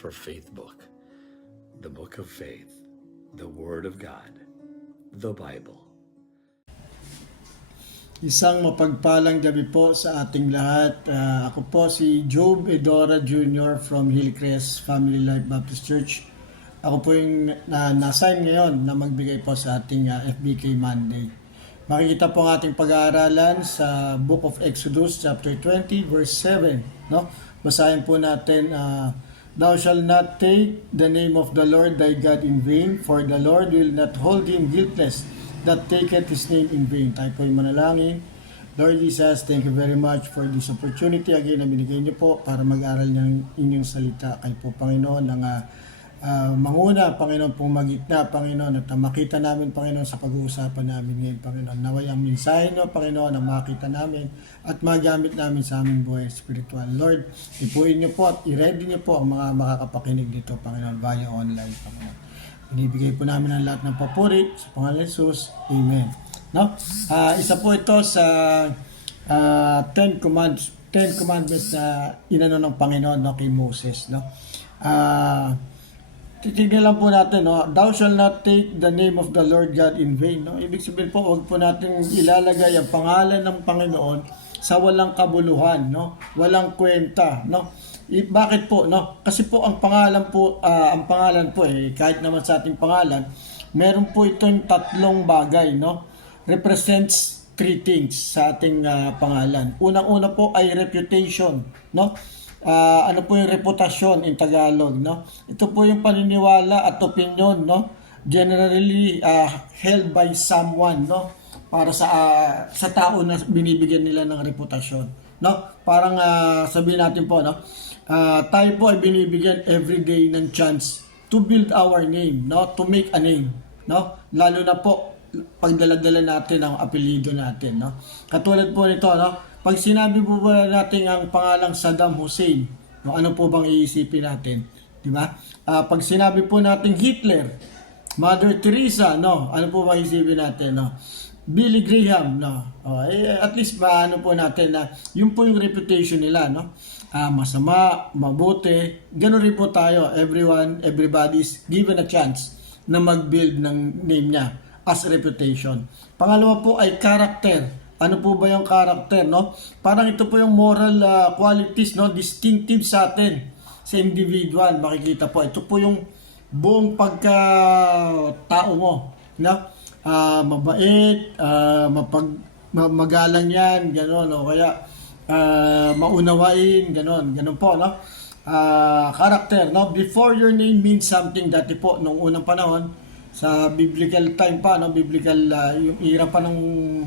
for Faith book, the book of faith, the Word of God, the Bible. Isang mapagpalang gabi po sa ating lahat. Ako po si Job Edora Jr. from Hillcrest Family Life Baptist Church. Ako po yung na-assign ngayon na magbigay po sa ating FBK Monday. Makikita po ang ating pag-aaralan sa Book of Exodus chapter 20 verse 7. No? Basahin po natin, Thou shalt not take the name of the Lord thy God in vain, for the Lord will not hold him guiltless that taketh his name in vain. Tayo po yung manalangin. Lord Jesus, thank you very much for this opportunity again na binigay niyo po para mag-aral ng inyong salita. Kayo po, Panginoon, ng manguna, Panginoon, pong magitna, Panginoon, at makita namin, Panginoon, sa pag-uusapan namin ngayon, Panginoon. Naway ang mensahe niyo, Panginoon, na makita namin at magamit namin sa aming buhay spiritual. Lord, ipuin niyo po at i-ready niyo po ang mga makakapakinig dito, Panginoon, via online, Panginoon. Binibigay po namin ang lahat ng papuri sa pangalan ni Jesus. Amen. No? Isa po ito sa 10 commandments na inano ng Panginoon, no, kay Moses. No? Titignan lang po natin, no? Thou shalt not take the name of the Lord God in vain. No? Ibig sabihin po, huwag po natin ilalagay ang pangalan ng Panginoon sa walang kabuluhan, no? Walang kwenta, no? Bakit po, no? Kasi po ang pangalan po kahit naman sa ating pangalan, meron po itong tatlong bagay, no? Represents three things sa ating pangalan. Unang-una po ay reputation, no? Ano po yung reputasyon in Tagalog, no? Ito po yung paniniwala at opinion, no? Generally held by someone, no? Para sa tao na binibigyan nila ng reputasyon, no? Parang sabihin natin po, no? Tayo po ay binibigyan everyday ng chance to build our name, no? To make a name, no? Lalo na po pagdala-dala natin ang apelyido natin, no? Katulad po nito, no? Pag sinabi po ba natin ang pangalang Saddam Hussein, no? Ano po bang iisipin natin, di ba? Pag sinabi po natin Hitler, Mother Teresa, no? Ano po bang iisipin natin, no? Billy Graham, no? At least ano po natin na yun po yung reputation nila, no? Masama, mabuti, ganoon rin po tayo. Everybody's given a chance na mag-build ng name niya as reputation. Pangalawa po ay character. Ano po ba yung character, no? Parang ito po yung moral qualities, no? Distinctive sa atin, sa individual. Makikita po, ito po yung buong pagka-tao mo, no? Mabait, magalang yan, gano'n, no? Kaya maunawain, gano'n po, no? Character, no? Before your name means something. Dati po, nung unang panahon, sa biblical time pa, no? Biblical, yung era pa nung,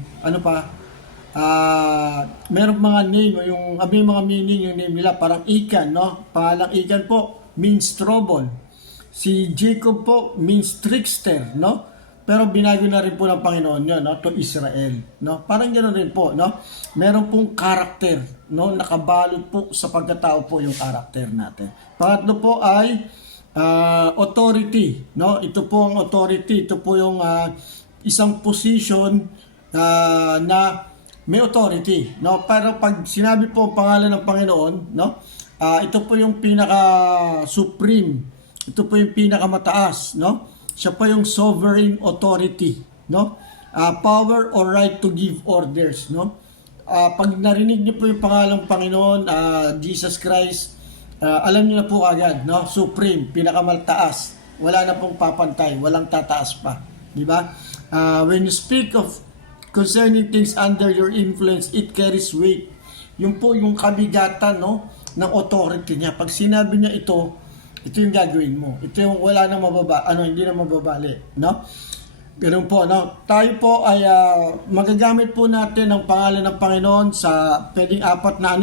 meron mga name, may mga meaning yung name nila, parang Achan, no? Pangalang Achan po, means trouble. Si Jacob po, means trickster, no? Pero binago na rin po ng Panginoon yun, no? To Israel, no? Parang gano'n rin po, no? Meron pong character, no? Nakabalot po sa pagkatao po yung character natin. Pangatlo po ay authority, no? Ito po ang authority. Ito po yung isang position na may authority, no? Pero pag sinabi po ang pangalan ng Panginoon, no? Ito po yung pinaka-supreme. Ito po yung pinaka-mataas, no? Siya pa yung sovereign authority, no? Power or right to give orders, no? Pag narinig niyo po yung pangalang Panginoon, Jesus Christ, alam niyo na po agad, no? Supreme, pinakamaltaas. Wala na pong papantay, walang tataas pa, di ba? When you speak of concerning things under your influence, it carries weight. Yung po yung kabigatan, no, ng authority niya. Pag sinabi niya ito yung gagawin mo. Ito yung wala nang hindi na mababali, no? Ganun po, no? Tayo po ay magagamit po natin ang pangalan ng Panginoon sa pwedeng apat na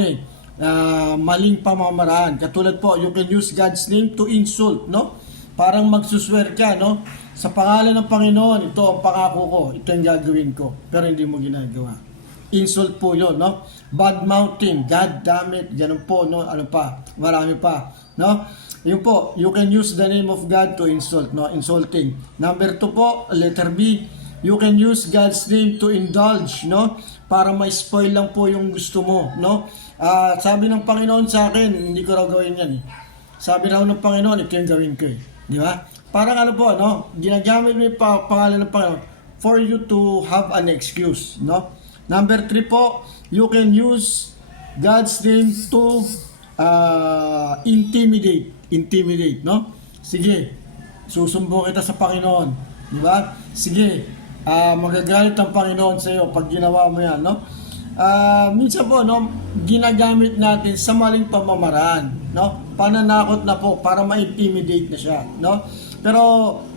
maling pamamaraan. Katulad po, you can use God's name to insult, no? Parang magsuswear ka, no? Sa pangalan ng Panginoon, ito ang pangako ko, ito yung gagawin ko, pero hindi mo ginagawa. Insult po yun, no? Bad mouthing, God damn it, ganun po, no? Ano pa? Marami pa, no? Yun po, you can use the name of God to insult, no? Insulting. Number 2 po, letter B, you can use God's name to indulge, no? Para ma-spoil lang po yung gusto mo, no? Sabi ng Panginoon sa akin, hindi ko raw gawin yan, eh. sabi raw ng Panginoon, ito yung gawin ko eh. Di ba? Parang ano po, no? Ginagamit mo yung pangalan ng Panginoon for you to have an excuse, no? Number 3 po, you can use God's name to intimidate, no? Sige, susumbong kita sa Panginoon, di ba? Sige, magagalit ang Panginoon sa iyo pag ginawa mo yan, no? Minsan po, no, ginagamit natin sa maling pamamaraan, no? Pananakot na po para ma-intimidate na siya, no? Pero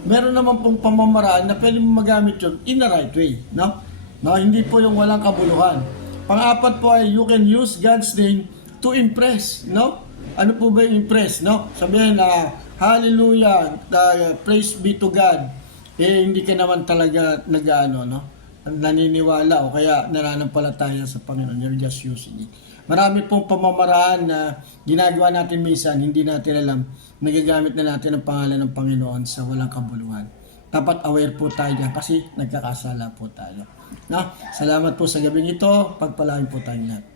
meron naman pong pamamaraan na pwede mo magamit yun in the right way, no? No, hindi po yung walang kabuluhan. Pang-apat po ay you can use God's name to impress, no? Ano po ba yung impress, no? Sabihin na hallelujah, praise be to God. Hindi ka naman talaga nag-ano, no? Naniniwala o kaya nananampalataya sa Panginoon. You're just using it. Marami pong pamamaraan na ginagawa natin minsan, hindi natin alam, nagagamit na natin ang pangalan ng Panginoon sa walang kabuluhan. Dapat aware po tayo dyan kasi nagkakasala po tayo. No? Salamat po sa gabing ito. Pagpalain po tayo lahat.